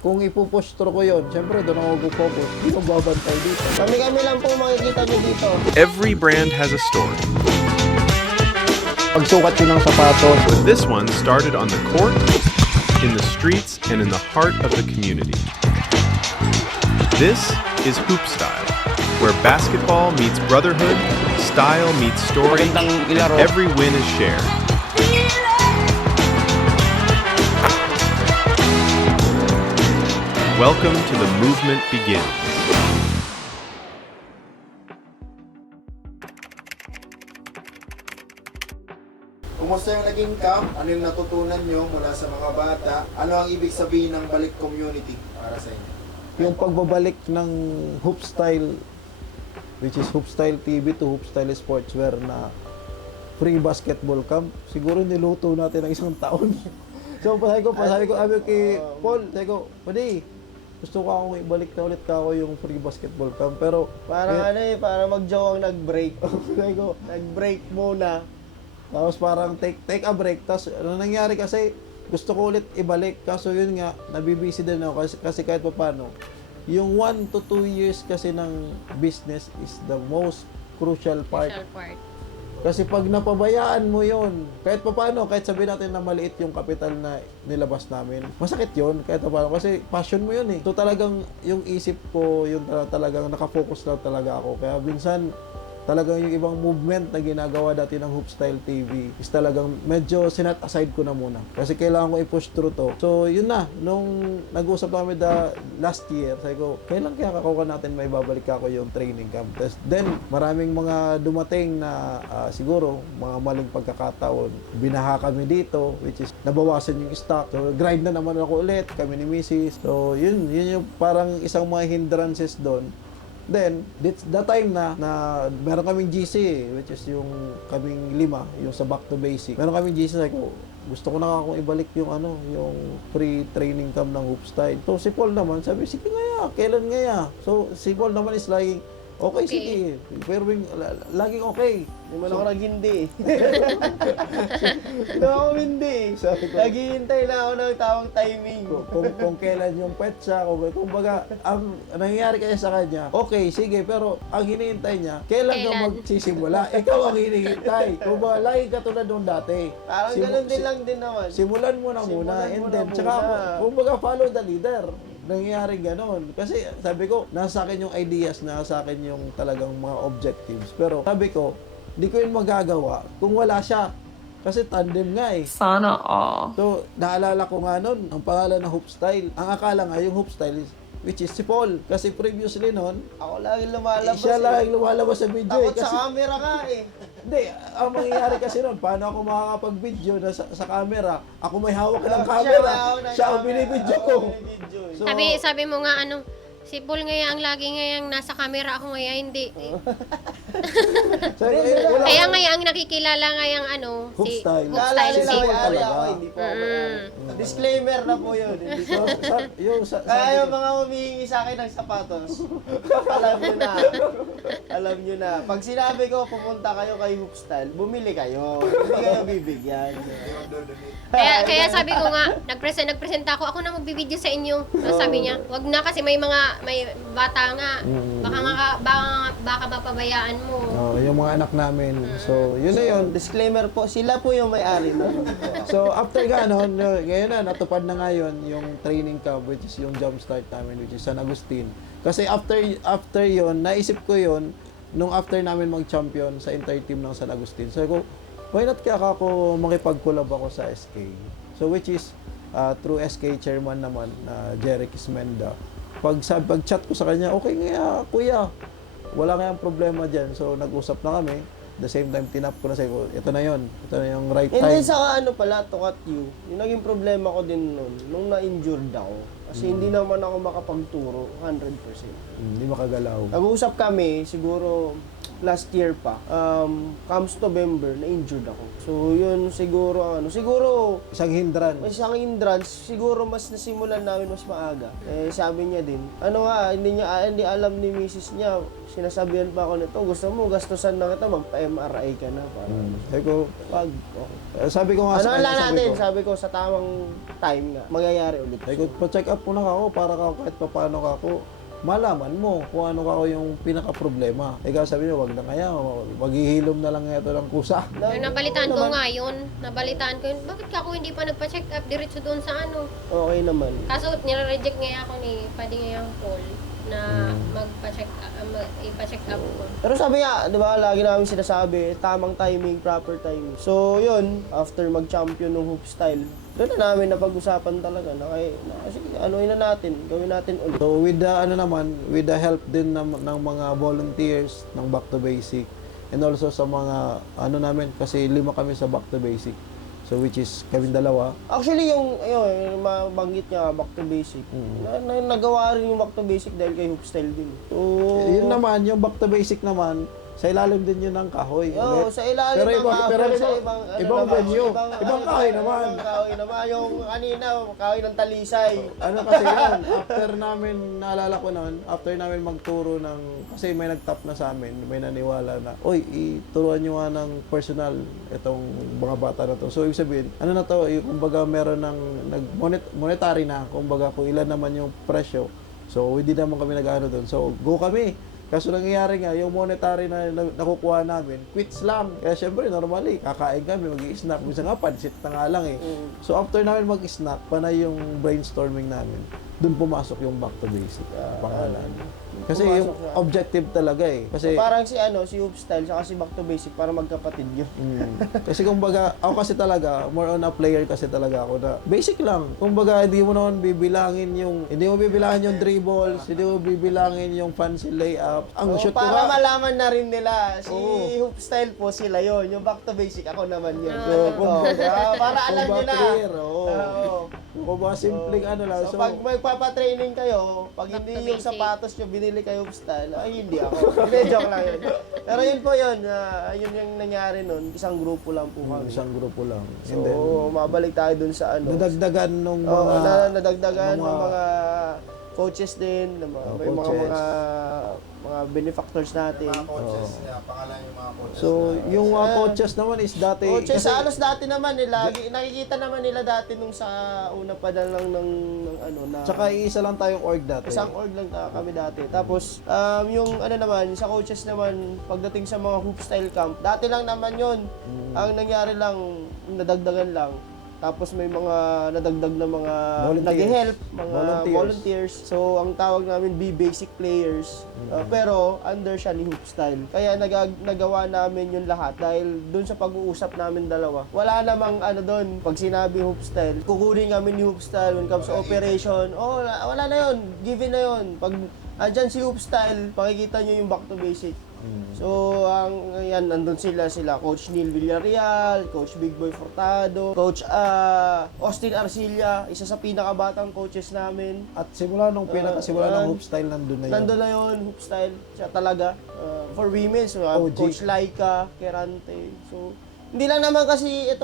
Kung ipupush through ko yun, syempre doon ako focus. Hindi ko babantay dito. Kami lang po makikita nyo dito. Every brand has a story, Pagsukat ko ng sapatos, but this one started on the court, in the streets, and in the heart of the community. This is Hoop Style, where basketball meets brotherhood, style meets story, and every win is shared. Welcome to The Movement Begins. Kumusta yung naging camp? Ano yung natutunan nyo mula sa mga bata? Ano ang ibig sabihin ng balik community para sa inyo? yung pagbabalik ng Hoop Style, which is Hoop Style TV to Hoop Style Sportswear na free basketball camp, siguro niluto natin ng isang taon. So, sabi ko kay Paul, sabi ko, pwede, gusto ko akong ibalik na ulit ako yung free basketball camp. Pero, Parang para mag-jawang nag-break. sabi ko, Nag-break muna. tapos parang take a break. Tapos, ano nangyari kasi, gusto ko ulit ibalik. Kaso yun nga, nabibisi din ako kasi kahit pa paano, yung 1 to 2 years kasi ng business is the most crucial part. Kasi pag napabayaan mo yon, kahit pa paano, kahit sabihin natin na maliit yung kapital na nilabas namin, masakit yon kahit pa paano. Kasi passion mo yun eh. So talagang yung isip ko, yung talagang nakafocus lang talaga ako. Kaya minsan, talagang yung ibang movement na ginagawa dati ng Hoop Style TV is talagang medyo sinet aside ko na muna. Kasi kailangan ko i-push through to. So yun na, nung nag-usap kami last year, sabi ko, kailan kaya kakuha natin may babalik ako yung training camp. Then, maraming mga dumating na siguro, mga maling pagkakataon. Binaha kami dito, which is nabawasan yung stock. So grind na naman ako ulit, kami ni Mrs. So yun yung parang isang mga hindrances doon. Then, that time na meron kaming GC, which is yung kaming 5, yung sa back to basic. Meron kaming GC, sabi ko, gusto ko na akong ibalik yung yung free training camp ng Hoop Style. So, si Paul naman, sabi, sige nga, kailan nga. So, si Paul naman is like, okay, sige. Pero laging okay. Hindi man ako naghindi eh. Hindi ako hindi. Sabi ko, Naghihintay na ako ng tamang timing. kung kailan yung petsa, kung baga, ang nangyayari kaya sa kanya, okay, sige, pero ang hinihintay niya, kailan ka magsisimula? Ikaw ang hinihintay. Kung ba, lagi katulad nung dati. Parang ganun din lang din naman. Simulan mo na muna, Simulan and mo then, na tsaka, muna. kung baga, follow the leader. Nangyayari ganon. Kasi sabi ko, nasa akin yung ideas, nasa akin yung talagang mga objectives. Pero sabi ko, di ko yun magagawa kung wala siya. Kasi tandem nga eh. Sana all. So, naalala ko nga nun, ang pangalan ng Hoop Style. Ang akala nga yung Hoop Style is, which is si Paul. Kasi previously nun, Ako lagi lumalabas. siya lang lumalabas sa video. Takot Kasi, sa camera nga eh. hindi, ang mangyayari kasi nun, paano ako makakapag-video na sa camera? Ako may hawak ng camera. Siya ang binibidyo ko. So, Sabi mo nga si Paul ngaya ang lagi ngayang nasa camera, ako ngaya hindi. wala Kaya akong- ngaya ang nakikilala ngayang Hoop si Style. Hoop Naalala Style nila si may ari talaga. ako, hindi po ako may ari. Disclaimer na po yun. Hindi po. Kaya yung mga humihingi sa akin ng sapatos, alam nyo na. Alam nyo na. Pag sinabi ko, pupunta kayo kay Hoop Style, bumili kayo. Hindi kayo bibigyan. Kaya sabi ko nga, nagpresenta ako na magbibideo sa inyo. So, sabi niya, wag na kasi may bata nga. Baka mapabayaan mo. yung mga anak namin. So, yun na yun. Disclaimer po, sila po yung may-ari no? So, after ganon, ngayon na, natupad na ngayon yung training camp, which is yung jump start namin, which is San Agustin. Kasi after yon, naisip ko yon nung after namin mag-champion sa inter-team ng San Agustin. So, why not kaya ako makipag-collab ako sa SK? So, which is through SK chairman naman, Jeric Ismenda. Pag-chat ko sa kanya, okay nga, kuya, wala nga yung problema dyan. So, nag-usap na kami. The same time, tinap ko na sa ito na yon. Ito na yung right And time. then saka pala, to cut you, yung naging problema ko din nun, nung na-injured ako. Kasi hindi naman ako makapagturo 100%. Hindi makagalaw. Nag-uusap kami, siguro last year pa. Comes November, na-injured ako. So, yun siguro, Isang hindran. isang hindrance, siguro mas nasimulan namin mas maaga. Eh, sabi niya din, hindi alam ni misis niya, sinasabihan pa ako nito, gusto mo, gastusan na kita, magpa-MRI ka na. Parang, Sabi ko, wag, sabi ko nga ano sa lang kanya, natin, sabi ko, sa tamang time nga, mangyayari ulit. Sabi ko, pa-check up muna ako para kahit paano ako malaman mo kung ano ako yung pinaka-problema. Ikaw sabi niya, wag na kaya, maghihilom na lang ito ng kusa. Yung nabalitaan ko nga yun, nabalitaan ko yun, bakit ka ako hindi pa nagpa-check up diretso doon sa ano? Okay naman. Kaso nire-reject nga ako ni Pwede ngayang Paul na ipa-check up ko. Pero sabi nga, di ba, lagi namin sinasabi, tamang timing, proper timing. So, yun, after mag-champion ng hoop style, doon na namin napag-usapan talaga na sige, anuin na natin, gawin natin ulit. So with the with the help din ng mga volunteers ng Back to Basic and also sa mga namin kasi 5 kami sa Back to Basic. So which is kami dalawa. Actually, yung mabanggit niya, Back to Basic, nagawa rin yung Back to Basic dahil kay hoop style din. So, Yun naman, yung Back to Basic naman, sa ilalim din yun ng kahoy. Yo, ulit. sa ilalim Pero ng iba- kahoy, pero sa iba- ibang, ibang venue. Ibang kahoy naman. Ibang kahoy naman. Yung kanina, kahoy ng talisay. Ano kasi yun, naalala ko noon, after namin magturo kasi may nag-top na sa amin, may naniwala na, oy, ituruan nyo nga ng personal itong mga bata na to. So, ibig sabihin, ano na to, kumbaga meron ng monetary na, kumbaga kung ilan naman yung presyo. So, hindi naman kami nag-ano doon. So, go kami. Kaso nangyayari nga, yung monetary na nakukuha namin, quits lang. Kaya syempre, normally, kakain kami, mag-i-snack. Minsan nga, pansit na nga lang eh. So after namin mag-snack, panay yung brainstorming namin, dun pumasok yung Back to Basic pangalan. Kasi Pumasok yung na. objective talaga eh. Kasi, Parang si Hoop Style, saka si Back to Basic, para magkapatid yun. kasi kumbaga, ako kasi talaga, more on a player kasi talaga ako na basic lang. Kumbaga, hindi mo bibilangin yung dribbles, hindi mo bibilangin yung fancy layup. Ang So, shoot ko para nga, malaman na rin nila, si Oo. Hoop Style po sila yon, yung Back to Basic, ako naman yun. kung- Para alam nyo na. clear, oo. Oo. Kung mga simpleng ano lang. So, pag magpapatraining kayo, pag Back hindi to yung basic. sapatos nyo binili kayo Hoop Style, ay hindi ako. Hindi, joke lang yun. Pero yun po yun, yun yung nangyari nun, isang grupo lang po kami. Isang grupo lang. So, And then, mabalik tayo dun sa ano. nadagdagan nung Oo, mga... nadagdagan ng ng mga coaches din, ng mga, may coaches. mga benefactors natin. Mga coaches niya, pangalan yung mga coaches. So, yung mga coaches naman is dati... Coaches, kasi- halos dati naman nila, nakikita naman nila dati nung sa una pa lang ng ano na... Tsaka isa lang tayong org dati. Isang org lang kami dati. Tapos, yung ano naman, sa coaches naman, pagdating sa mga hoop style camp, dati lang naman yun. Ang nangyari lang, nadagdagan lang. Tapos may mga nadagdag na mga Volunteers. nag-help, mga Volunteers. volunteers. So, ang tawag namin B-Basic Players. Pero, under siya ni Hoop Style. Kaya nagawa namin yung lahat dahil dun sa pag-uusap namin dalawa. Wala namang ano dun, pag sinabi Hoop Style, kukunin kami ni Hoop Style when it comes to operation. Oh, wala na yun. Given na yun. Pag andyan si Hoop Style, pakikita nyo yung Back to Basic. So, nandun sila, Coach Neil Villarreal, Coach Big Boy Furtado, Coach Austin Arcilla, isa sa pinakabatang coaches namin. At simula nung pinakasimula ng hoop style, nandun na yun. Nandun na yun, hoop style, siya talaga. For women, so, OG. Coach Laika, Kerante. So, hindi lang naman kasi ito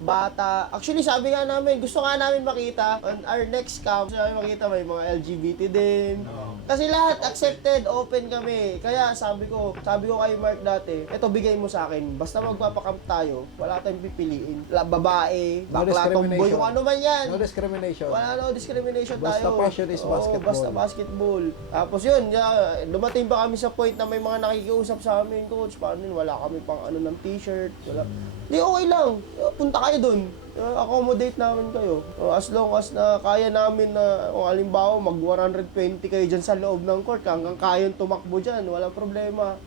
bata. Actually, sabi nga namin, gusto nga namin makita on our next camp. Sabi makita may mga LGBT din. Kasi lahat accepted, open kami. Kaya sabi ko kay Mark dati, eto bigay mo sa akin. Basta magpapakamp tayo, wala tayong pipiliin. Babae, No bakla, tomboy, discrimination. kung ano man yan. No discrimination. Wala no discrimination Basta tayo. passion is Oo, basketball. basta basketball. Tapos yun, dumating pa kami sa point na may mga nakikiusap sa amin, coach, paano yun, wala kami pang ano ng t-shirt, wala. Di okay lang, punta kayo dun. Accommodate namin kayo. As long as na kaya namin na, kung halimbawa, mag 120 kayo dyan sa loob ng court, hanggang kayang tumakbo dyan, walang problema.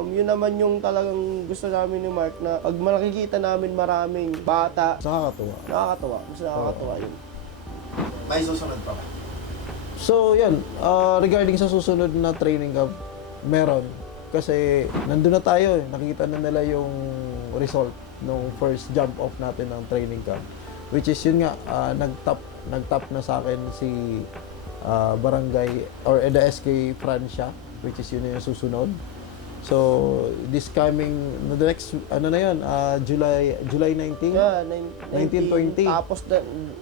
Yun naman yung talagang gusto namin ni Mark na pag makikita namin maraming bata, Nakakatuwa. mas nakakatuwa yun. May susunod pa ba? So, yan. Regarding sa susunod na training camp, meron. Kasi, nandun na tayo eh. Nakita na nila yung result nung first jump off natin ng training camp. Which is, yun nga, nag-top na sa akin si Barangay or the SK Francia, which is yun yung susunod. So, this coming, the next, ano na yun, July 19? Yeah, 1920. Tapos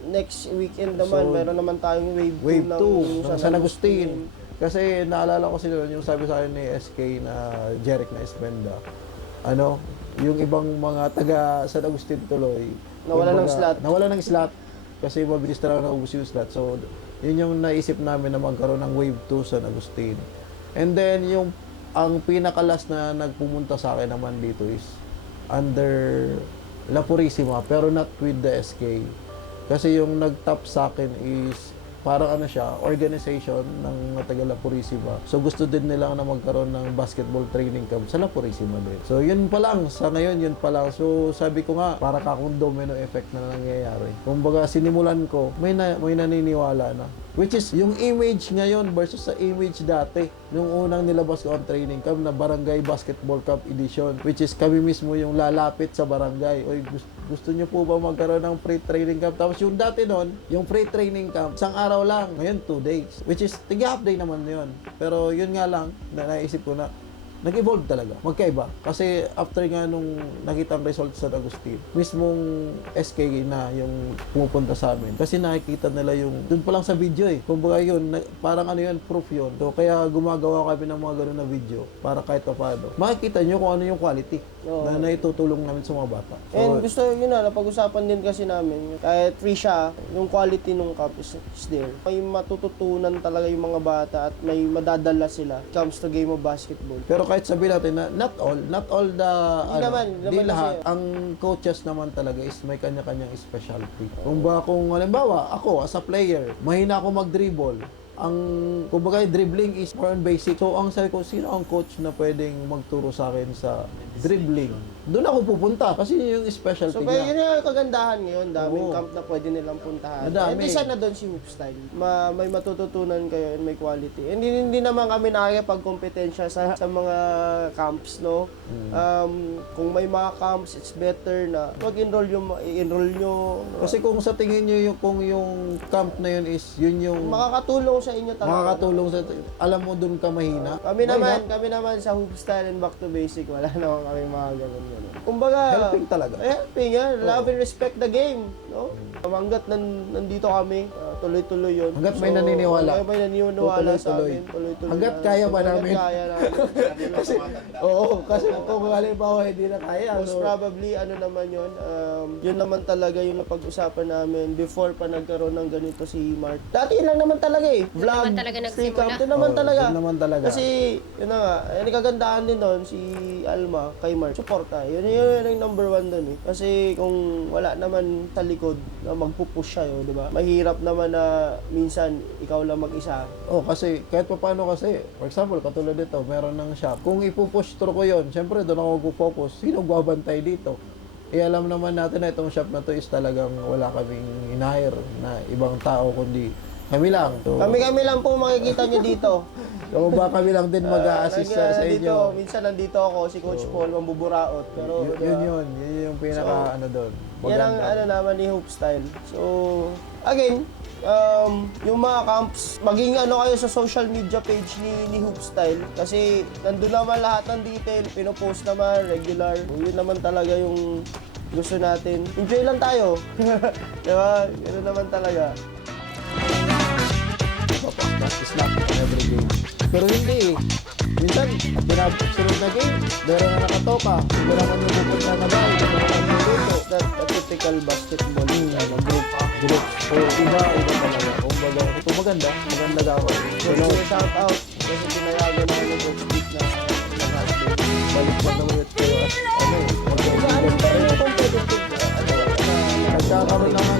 next weekend naman, So, meron naman tayong Wave 2 ng ng San Agustin. Kasi naalala ko sila yung sabi sa akin ni SK na Jeric na Esmenda. Ano, yung ibang mga taga San Agustin tuloy. Nawala ng kumbaga, slot. Nawala ng slot. Kasi mabilis talaga naubos yung slot. So, yun yung naisip namin na magkaroon ng Wave 2 San Agustin. And then, ang pinakalas na nagpumunta sa akin naman dito is under La Purisima, pero not with the SK. Kasi yung nag-top sa akin is parang ano siya, organization ng mga taga La Purisima. So gusto din nila na magkaroon ng basketball training camp sa La Purisima din. So yun pa lang, sa ngayon yun pa lang. So sabi ko nga, para kakong domino effect na nangyayari. Kumbaga sinimulan ko, may naniniwala na. Which is, yung image ngayon versus sa image dati. Nung unang nilabas ko ang training camp na Barangay Basketball Cup Edition. Which is, kami mismo yung lalapit sa barangay. Oy, gusto nyo po ba magkaroon ng free training camp? Tapos yung dati nun, yung free training camp, isang araw lang. Ngayon, 2 days. Which is, tiga-half day naman yun. Pero yun nga lang, naisip ko na, nag-evolve talaga. Magkaiba. Kasi after nga nung nakita ang result sa Agustin, mismong SK na yung pumupunta sa amin. Kasi nakikita nila yung, dun pa lang sa video eh. Kumbaga yun, parang ano yun, proof yun. So kaya gumagawa kami ng mga ganun na video para kahit pa paano. Makikita nyo kung ano yung quality na naitutulong namin sa mga bata. So, And gusto, yun na, napag-usapan din kasi namin, kahit free siya, yung quality nung cup is there. May matututunan talaga yung mga bata at may madadala sila comes to game of basketball. pero kahit sabihin natin na not all the Hindi naman lahat kasi- ang coaches naman talaga is may kanya-kanyang specialty. Kung halimbawa ako as a player, mahina ako mag-dribble. Kumbaga dribbling is more on basic. So ang sabi ko, sino ang coach na pwedeng magturo sa akin sa dribbling? Doon ako pupunta kasi yun yung specialty So, niya. yun yung kagandahan ngayon. Daming Oo. camp na pwede nilang puntahan. Madami. And isa na doon si Hoop Style. May matututunan kayo and may quality. And hindi naman kami nakakapagkompetensya sa mga camps, no? Kung may mga camps, it's better na mag-enroll i-enroll nyo. Kasi kung sa tingin niyo kung yung camp na yun is yun yung Makakatulong sa inyo talaga. makakatulong sa alam mo doon ka mahina. Kami why naman not? sa Hoop Style and Back to Basic, wala naman kami mga ganun. Kumbaga, Helping talaga. Helping, love and respect the game, no? Hanggat nandito kami, tuloy-tuloy yun. Hanggat may naniniwala. May naniniwala sa Tuloy-tuloy. amin. Tuloy-tuloy. Hanggat kaya ba namin? Hanggat kaya namin. Kasi kasi kung halimbawa hindi na kaya. Most probably, ano naman yun, yun naman talaga yung napag-usapan namin before pa nagkaroon ng ganito si Mark. Dati lang naman talaga eh. Vlog, naman talaga free nagsimula. camp, yun naman talaga. Yun naman talaga. Kasi, yun na nga, ang kagandahan din doon, si Alma, kay Mark, suporta. Yun yung number one doon eh. Kasi kung wala naman sa likod na magpupush siya yun, di ba? Mahirap naman na minsan ikaw lang mag-isa. Kasi kahit pa paano kasi, for example, katulad dito, meron ng shop. Kung ipupush through ko yun, syempre doon ako mag-focus. Sino babantay dito? Alam naman natin na itong shop na to is talagang wala kaming in-hire na ibang tao, kundi kami lang. So, Kami lang po makikita nyo dito. so ba kami lang din mag-a-assist sa inyo. Minsan nandito ako, si Coach Paul, mambuburaot. Pero, Yun yung pinaka doon. yan ang naman ni Hoop Style. So, again, yung mga camps, maging kayo sa social media page ni Hoop Style. Kasi, nandun naman lahat ng detail, pinopost naman, regular. Yun naman talaga yung gusto natin. Enjoy lang tayo. Diba? Ganun naman talaga. Practice lang every game. Pero hindi eh. Minsan, sunod na game, meron na nakatoka. Hindi naman yung bukod na nabay. Hindi naman yung luto. That typical basketball Group. So, iba talaga. Kung maganda gawin. So, shout out kasi pinayagan na ng Coach Pete na Balik pa naman yun kayo at magkaibigan pa rin. competitive. Nagkakaroon na nga